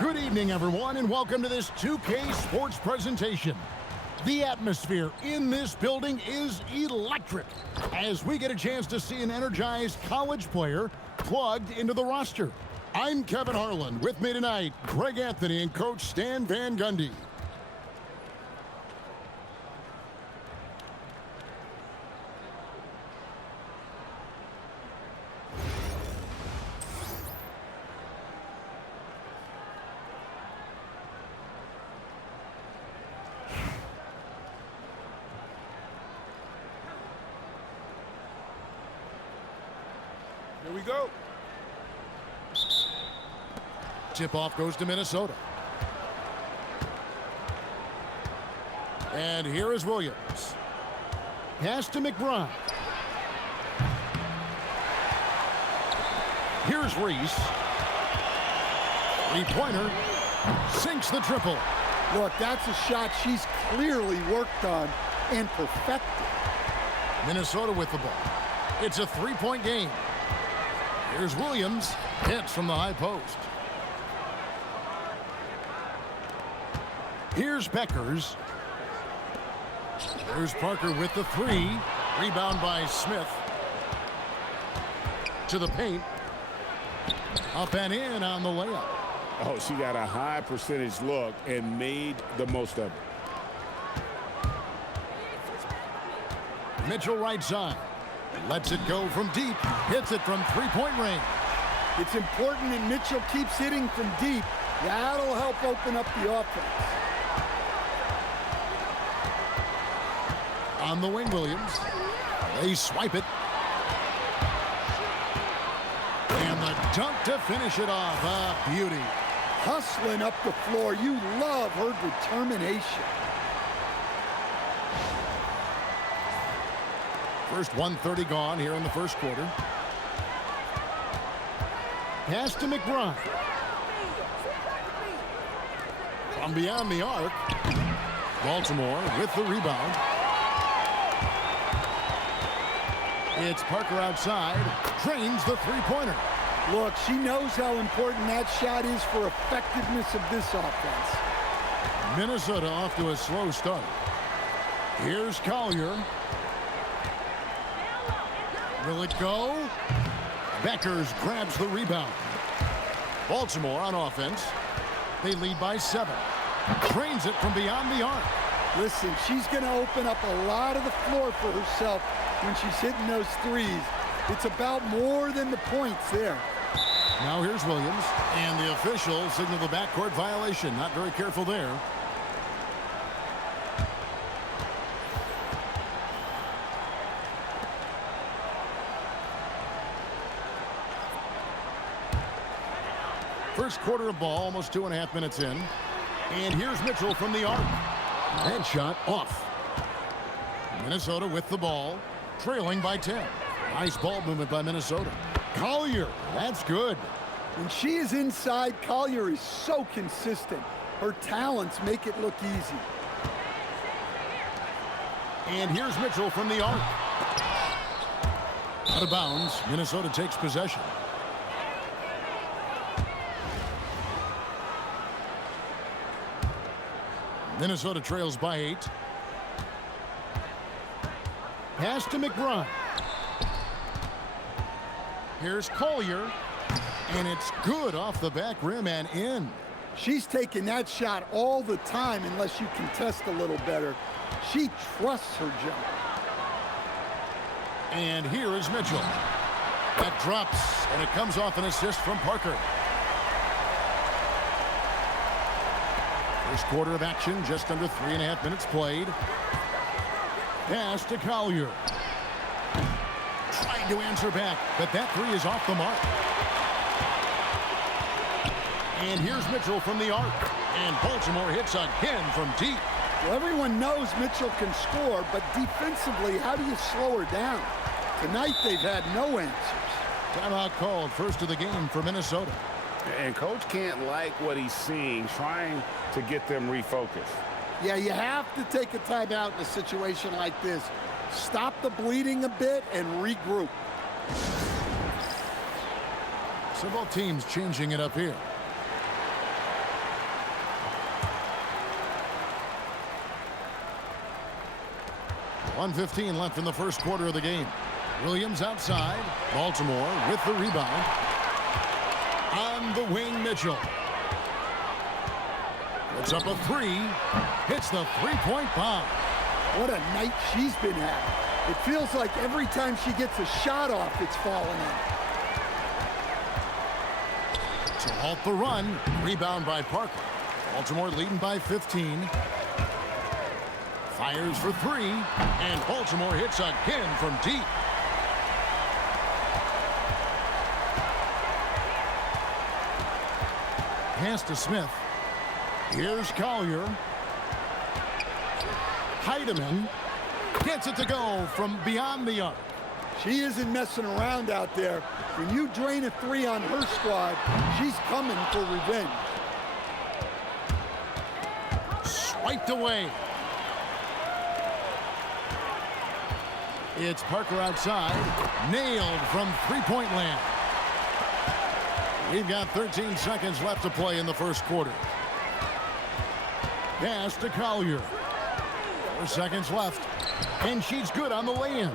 Good evening, everyone, and welcome to this 2K Sports presentation. The atmosphere in this building is electric as we get a chance to see an energized college player plugged into the roster. I'm Kevin Harlan. With me tonight, Greg Anthony and Coach Stan Van Gundy. Here we go. Tip-off goes to Minnesota. And here is Williams. Pass to McBride. Here's Reese. Three-pointer. Sinks the triple. Look, that's a shot she's clearly worked on and perfected. Minnesota with the ball. It's a three-point game. Here's Williams. Hits from the high post. Here's Beckers. Here's Parker with the three. Rebound by Smith. To the paint. Up and in on the layup. Oh, she got a high percentage look and made the most of it. Mitchell right side. Lets it go from deep. Hits it from three-point range. It's important that Mitchell keeps hitting from deep. That'll help open up the offense. On the wing, Williams. They swipe it. And the dunk to finish it off. A beauty. Hustling up the floor. You love her determination. First 1:30 gone here in the first quarter. Pass to McBride. From beyond the arc. Baltimore with the rebound. It's Parker outside. Drains the three-pointer. Look, she knows how important that shot is for effectiveness of this offense. Minnesota off to a slow start. Here's Collier. Will it go? Beckers grabs the rebound. Baltimore on offense. They lead by 7. Drains it from beyond the arc. Listen, she's going to open up a lot of the floor for herself when she's hitting those threes. It's about more than the points there. Now here's Williams. And the officials signal the backcourt violation. Not very careful there. First quarter of ball, almost 2.5 minutes in. And here's Mitchell from the arc. That shot off. Minnesota with the ball, trailing by 10. Nice ball movement by Minnesota. Collier, that's good. When she is inside, Collier is so consistent. Her talents make it look easy. And here's Mitchell from the arc. Out of bounds, Minnesota takes possession. Minnesota trails by 8. Pass to McBride. Here's Collier. And it's good off the back rim and in. She's taking that shot all the time unless you contest a little better. She trusts her jump. And here is Mitchell. That drops, and it comes off an assist from Parker. First quarter of action, just under 3.5 minutes played. Pass to Collier. Trying to answer back, but that three is off the mark. And here's Mitchell from the arc. And Baltimore hits again from deep. Well, everyone knows Mitchell can score, but defensively, how do you slow her down? Tonight, they've had no answers. Timeout called, first of the game for Minnesota. And Coach can't like what he's seeing, trying to get them refocused. Yeah, you have to take a timeout in a situation like this. Stop the bleeding a bit and regroup. So both teams changing it up here. 1:15 left in the first quarter of the game. Williams outside. Baltimore with the rebound. On the wing, Mitchell. Puts up a three. Hits the three-point bomb. What a night she's been having. It feels like every time she gets a shot off, it's falling in. To halt the run. Rebound by Parker. Baltimore leading by 15. Fires for three. And Baltimore hits again from deep. Pass to Smith. Here's Collier. Heidemann gets it to go from beyond the arc. She isn't messing around out there. When you drain a three on her squad, she's coming for revenge. Swiped away. It's Parker outside. Nailed from three-point land. We've got 13 seconds left to play in the first quarter. Pass to Collier. 4 seconds left. And she's good on the lay-in.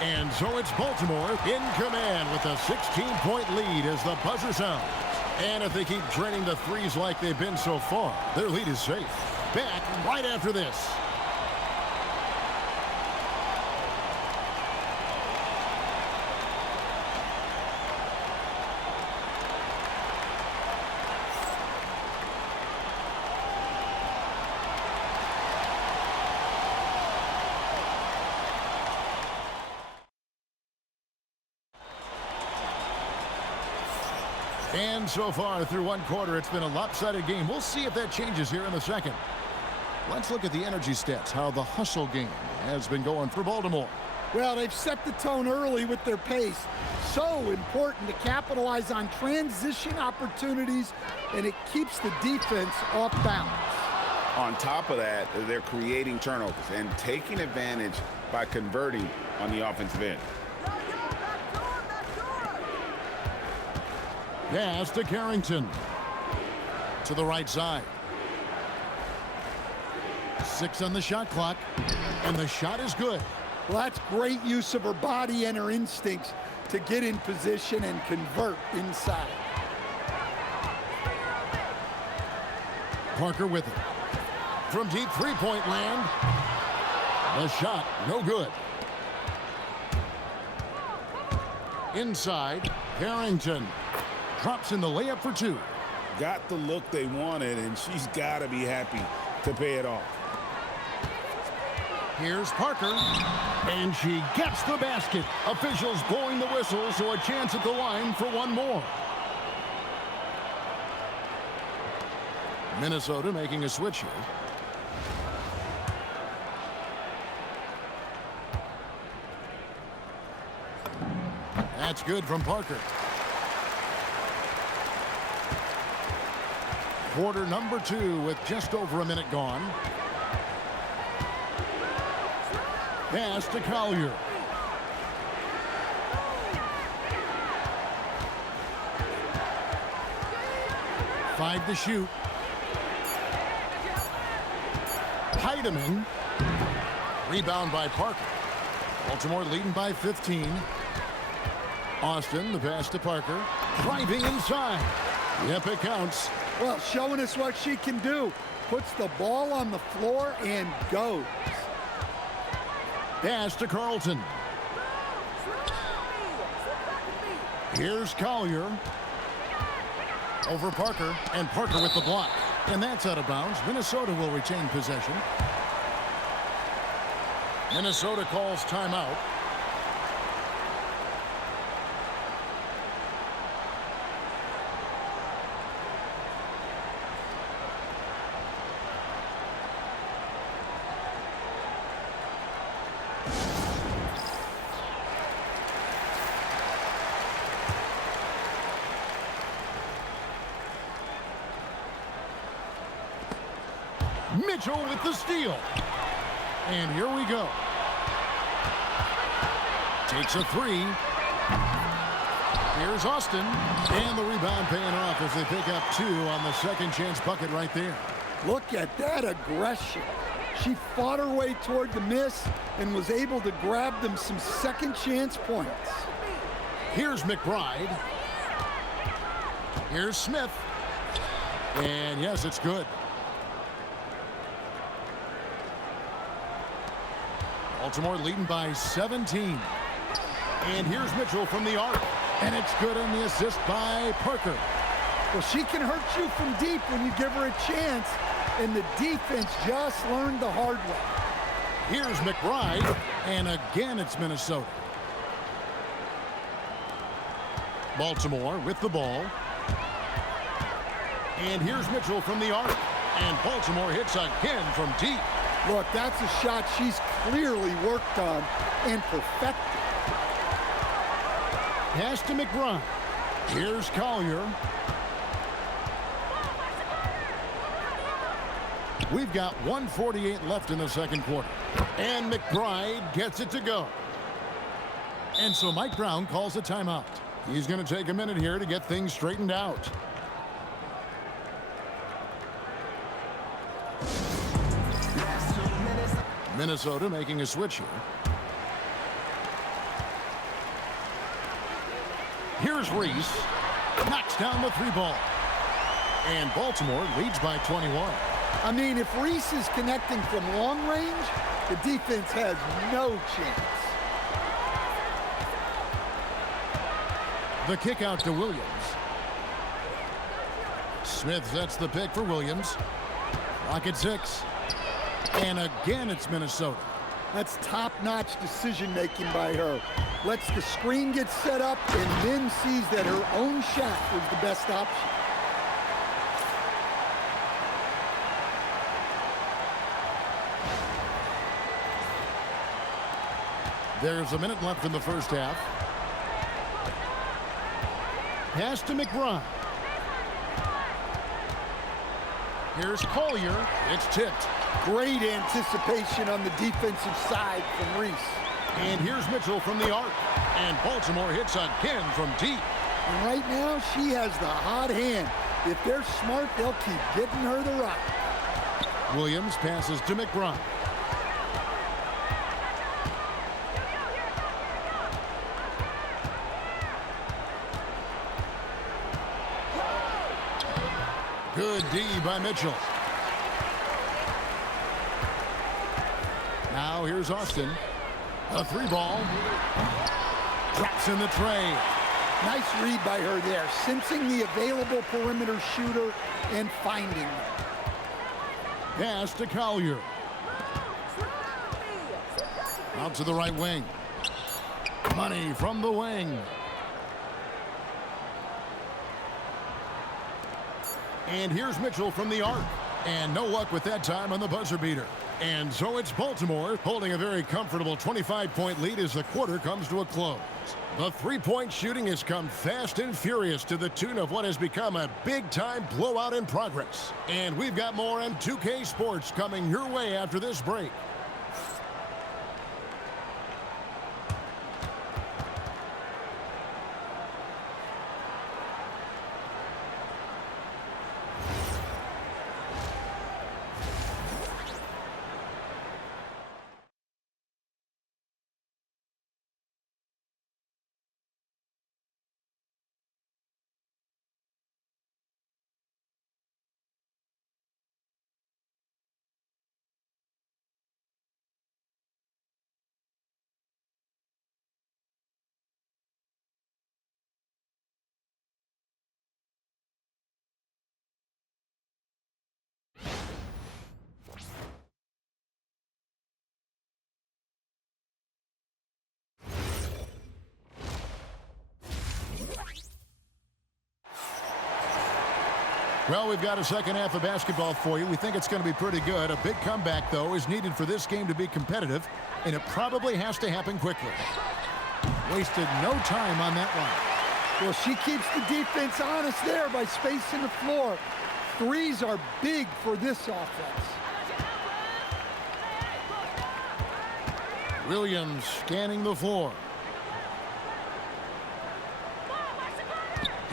And so it's Baltimore in command with a 16-point lead as the buzzer sounds. And if they keep draining the threes like they've been so far, their lead is safe. Back right after this. And so far through one quarter, it's been a lopsided game. We'll see if that changes here in the second. Let's look at the energy stats, how the hustle game has been going for Baltimore. Well, they've set the tone early with their pace. So important to capitalize on transition opportunities, and it keeps the defense off balance. On top of that, they're creating turnovers and taking advantage by converting on the offensive end. Pass to Carrington. To the right side. 6 on the shot clock. And the shot is good. Well, that's great use of her body and her instincts to get in position and convert inside. Parker with it. From deep three-point land. The shot, no good. Inside, Carrington. Drops in the layup for 2. Got the look they wanted, and she's got to be happy to pay it off. Here's Parker, and she gets the basket. Officials blowing the whistle, so a chance at the line for one more. Minnesota making a switch here. That's good from Parker. Quarter number 2 with just over a minute gone. Pass to Collier. Five to shoot. Heidemann. Rebound by Parker. Baltimore leading by 15. Austin, the pass to Parker. Driving inside. Yep, it counts. Well, showing us what she can do. Puts the ball on the floor and goes. Pass to Carlton. Here's Collier. Over Parker, and Parker with the block. And that's out of bounds. Minnesota will retain possession. Minnesota calls timeout. Mitchell with the steal. And here we go. Takes a three. Here's Austin. And the rebound paying off as they pick up 2 on the second chance bucket right there. Look at that aggression. She fought her way toward the miss and was able to grab them some second chance points. Here's McBride. Here's Smith. And yes, it's good. Baltimore leading by 17. And here's Mitchell from the arc. And it's good on the assist by Parker. Well, she can hurt you from deep when you give her a chance, and the defense just learned the hard way. Here's McBride, and again it's Minnesota. Baltimore with the ball. And here's Mitchell from the arc. And Baltimore hits again from deep. Look, that's a shot she's clearly worked on and perfected. Pass to McBride. Here's Collier. We've got 1:48 left in the second quarter. And McBride gets it to go. And so Mike Brown calls a timeout. He's going to take a minute here to get things straightened out. Minnesota making a switch here. Here's Reese. Knocks down the 3-ball. And Baltimore leads by 21. I mean, if Reese is connecting from long range, the defense has no chance. The kick out to Williams. Smith sets the pick for Williams. Rocket 6. And again, it's Minnesota. That's top-notch decision-making by her. Lets the screen get set up and then sees that her own shot was the best option. There's a minute left in the first half. Pass to McBride. Here's Collier. It's tipped. Great anticipation on the defensive side from Reese. And here's Mitchell from the arc. And Baltimore hits again from deep. And right now, she has the hot hand. If they're smart, they'll keep getting her the rock. Williams passes to McBride. Good D by Mitchell. Now here's Austin. A 3-ball. Drops in the tray. Nice read by her there, sensing the available perimeter shooter and finding them. Pass to Collier. Out to the right wing. Money from the wing. And here's Mitchell from the arc. And no luck with that time on the buzzer beater. And so it's Baltimore holding a very comfortable 25-point lead as the quarter comes to a close. The three-point shooting has come fast and furious to the tune of what has become a big-time blowout in progress. And we've got more on 2K Sports coming your way after this break. Well, we've got a second half of basketball for you. We think it's going to be pretty good. A big comeback, though, is needed for this game to be competitive, and it probably has to happen quickly. Wasted no time on that one. Well, she keeps the defense honest there by spacing the floor. Threes are big for this offense. Williams scanning the floor.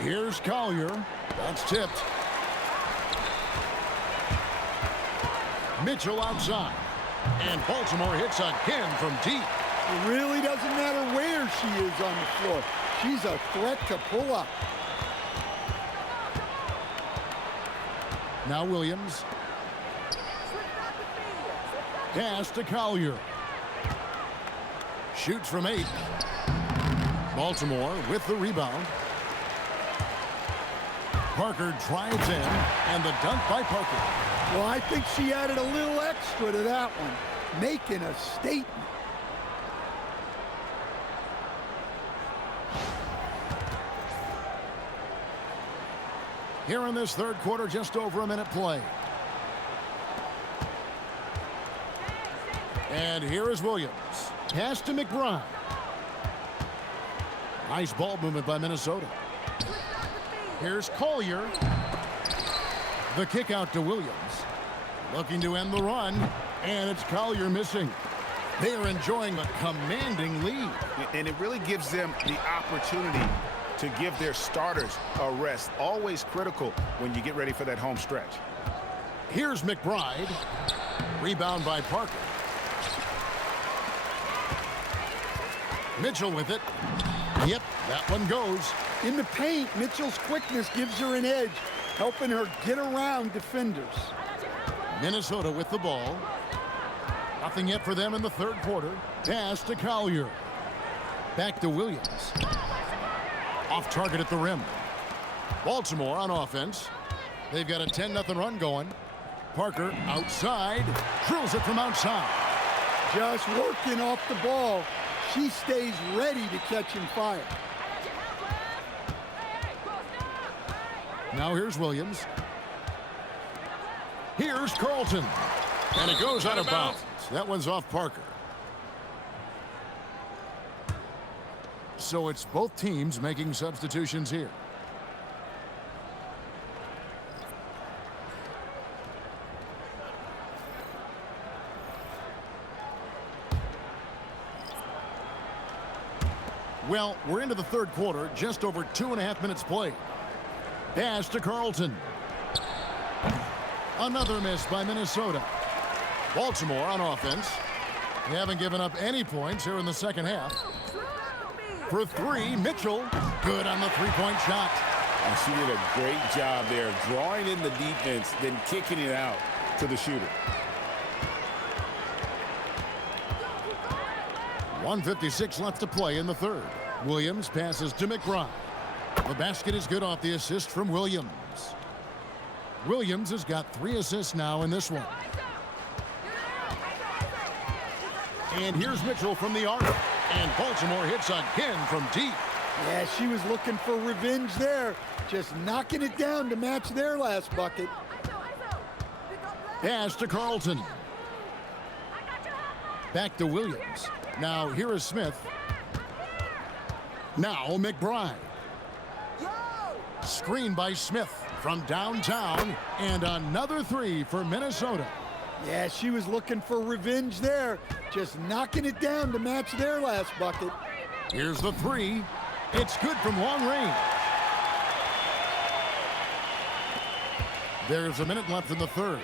Here's Collier. That's tipped. Mitchell outside. And Baltimore hits again from deep. It really doesn't matter where she is on the floor. She's a threat to pull up. Now Williams. Pass to Collier. Shoots from 8. Baltimore with the rebound. Parker drives in, and the dunk by Parker. Well, I think she added a little extra to that one, making a statement. Here in this third quarter, just over a minute play. And here is Williams. Pass to McBride. Nice ball movement by Minnesota. Here's Collier. The kick out to Williams. Looking to end the run. And it's Collier missing. They are enjoying a commanding lead. And it really gives them the opportunity to give their starters a rest. Always critical when you get ready for that home stretch. Here's McBride. Rebound by Parker. Mitchell with it. Yep, that one goes. In the paint, Mitchell's quickness gives her an edge, helping her get around defenders. Minnesota with the ball. Nothing yet for them in the third quarter. Pass to Collier. Back to Williams. Off target at the rim. Baltimore on offense. They've got a 10-0 run going. Parker outside. Drills it from outside. Just working off the ball. She stays ready to catch and fire. Now here's Williams. Here's Carlton. And it goes out of bounds. That one's off Parker. So it's both teams making substitutions here. Well, we're into the third quarter, just over 2.5 minutes played. Pass to Carlton. Another miss by Minnesota. Baltimore on offense. They haven't given up any points here in the second half. For 3, Mitchell. Good on the three-point shot. And she did a great job there, drawing in the defense, then kicking it out to the shooter. 1:56 left to play in the third. Williams passes to McBride. The basket is good off the assist from Williams. Williams has got 3 assists now in this one. And here's Mitchell from the arc. And Baltimore hits again from deep. Yeah, she was looking for revenge there. Just knocking it down to match their last bucket. Pass to Carlton. Back to Williams. Now here is Smith. Now McBride. Screen by Smith from downtown. And another 3 for Minnesota. Yeah, she was looking for revenge there. Just knocking it down to match their last bucket. Here's the 3. It's good from long range. There's a minute left in the third.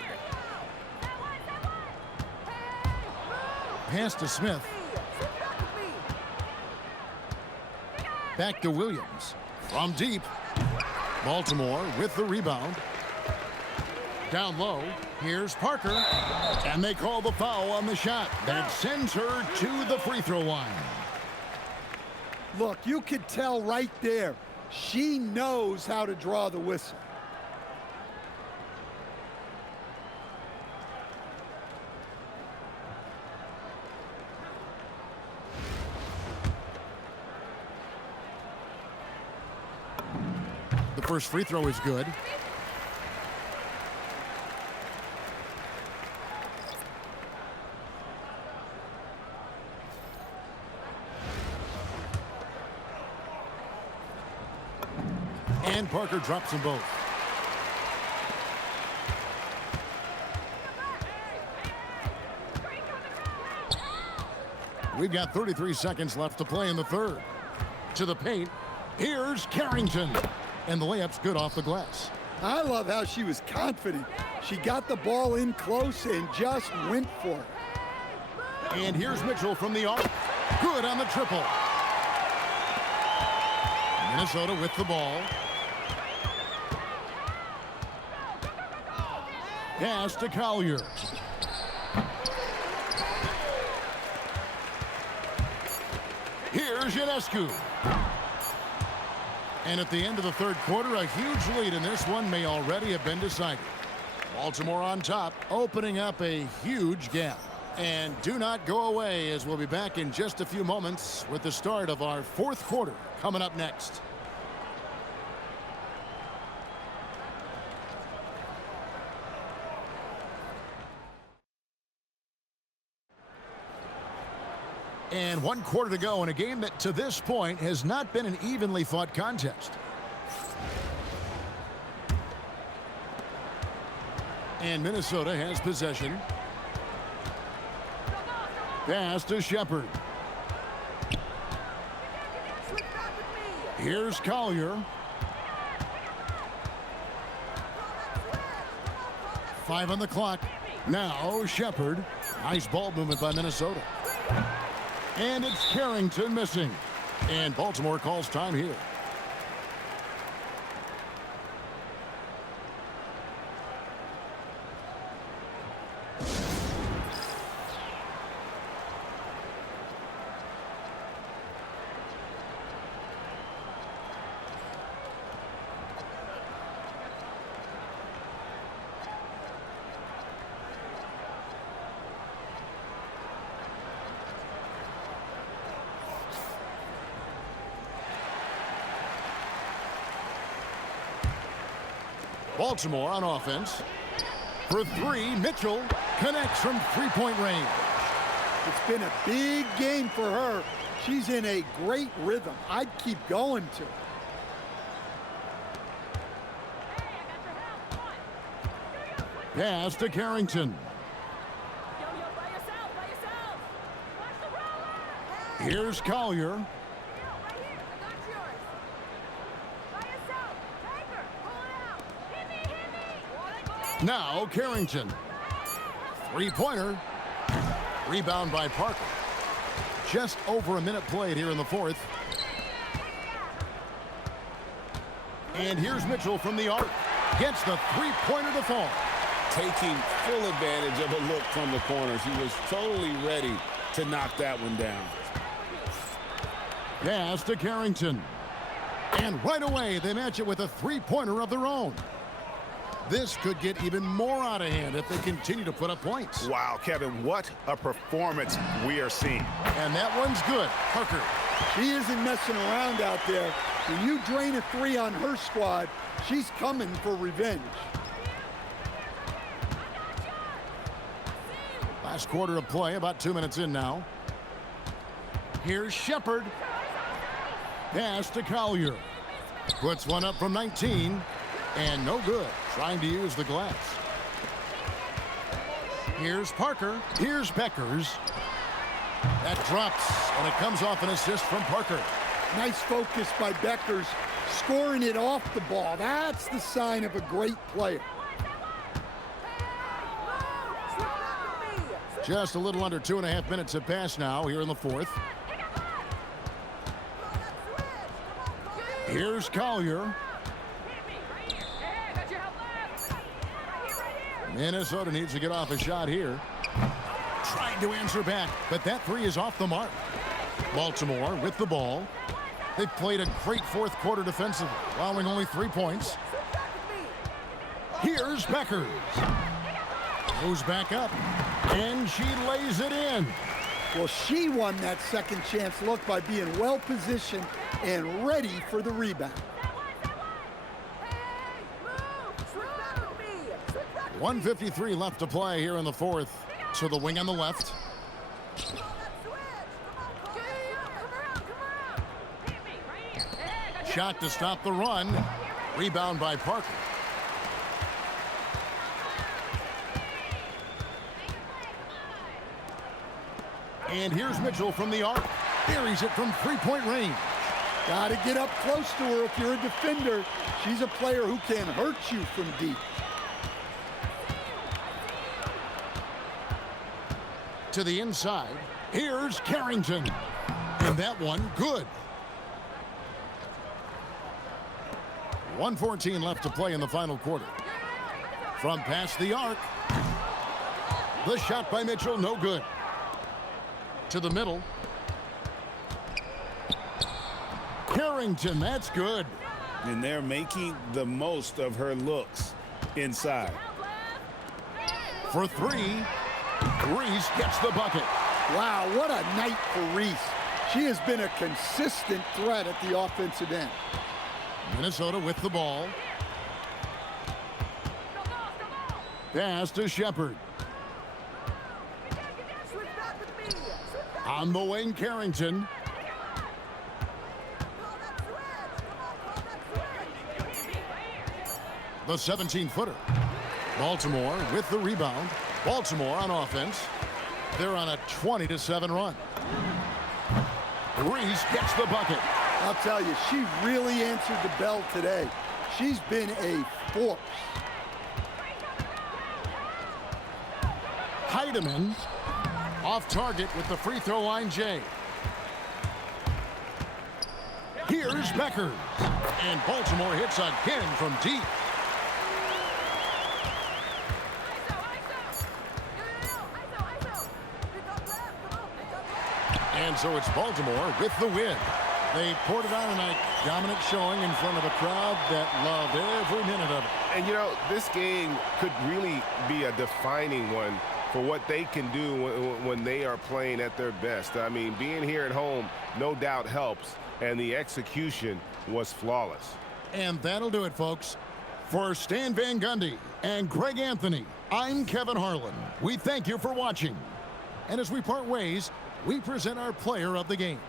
Pass to Smith. Back to Williams. From deep. Baltimore with the rebound. Down low. Here's Parker. And they call the foul on the shot. That sends her to the free throw line. Look, you could tell right there. She knows how to draw the whistle. The first free throw is good. And Parker drops them both. We've got 33 seconds left to play in the third. To the paint. Here's Carrington. And the layup's good off the glass. I love how she was confident. She got the ball in close and just went for it. And here's Mitchell from the arc. Good on the triple. Minnesota with the ball. Pass to Collier. Here's Ionescu. And at the end of the third quarter, a huge lead in this one may already have been decided. Baltimore on top, opening up a huge gap. And do not go away, as we'll be back in just a few moments with the start of our fourth quarter coming up next. And 1 quarter to go in a game that to this point has not been an evenly fought contest. And Minnesota has possession. Pass to Shepard. Here's Collier. 5 on the clock. Now Shepard. Nice ball movement by Minnesota. And it's Carrington missing. And Baltimore calls time here. Baltimore on offense. For 3, Mitchell connects from three-point range. It's been a big game for her. She's in a great rhythm. I'd keep going to. Pass to Carrington. Here's Collier. Now Carrington. Three-pointer. Rebound by Parker. Just over a minute played here in the fourth. And here's Mitchell from the arc. Gets the three-pointer to fall. Taking full advantage of a look from the corner. She was totally ready to knock that one down. Pass to Carrington. And right away, they match it with a three-pointer of their own. This could get even more out of hand if they continue to put up points. Wow, Kevin, what a performance we are seeing. And that one's good. Parker. She isn't messing around out there. When you drain a 3 on her squad, she's coming for revenge. Last quarter of play, about 2 minutes in now. Here's Shepard. Pass to Collier. Puts one up from 19. And no good. Trying to use the glass. Here's Parker. Here's Beckers. That drops, and it comes off an assist from Parker. Nice focus by Beckers, scoring it off the ball. That's the sign of a great player. Just a little under 2.5 minutes have passed now here in the fourth. Here's Collier. Minnesota needs to get off a shot here. Trying to answer back, but that 3 is off the mark. Baltimore with the ball. They've played a great fourth quarter defensively, allowing only 3 points. Here's Beckers. Goes back up, and she lays it in. Well, she won that second chance look by being well positioned and ready for the rebound. 1:53 left to play here in the fourth. To the wing on the left. Shot to stop the run. Rebound by Parker. And here's Mitchell from the arc. Buries it from three-point range. Got to get up close to her if you're a defender. She's a player who can hurt you from deep. To the inside. Here's Carrington. And that one, good. 1:14 left to play in the final quarter. From past the arc. The shot by Mitchell, no good. To the middle. Carrington, that's good. And they're making the most of her looks inside. For three, Reese gets the bucket. Wow, what a night for Reese. She has been a consistent threat at the offensive end. Minnesota with the ball. Pass to Shepard. On the wing, Carrington. The 17-footer. Baltimore with the rebound. Baltimore on offense. They're on a 20-7 run. Reese gets the bucket. I'll tell you, she really answered the bell today. She's been a force. Heidemann off target with the free throw line, Jay. Here's Becker. And Baltimore hits again from deep. And so it's Baltimore with the win. They poured it on tonight. Dominant showing in front of a crowd that loved every minute of it. And, you know, this game could really be a defining one for what they can do when they are playing at their best. I mean, being here at home no doubt helps, and the execution was flawless. And that'll do it, folks. For Stan Van Gundy and Greg Anthony, I'm Kevin Harlan. We thank you for watching. And as we part ways, we present our player of the game.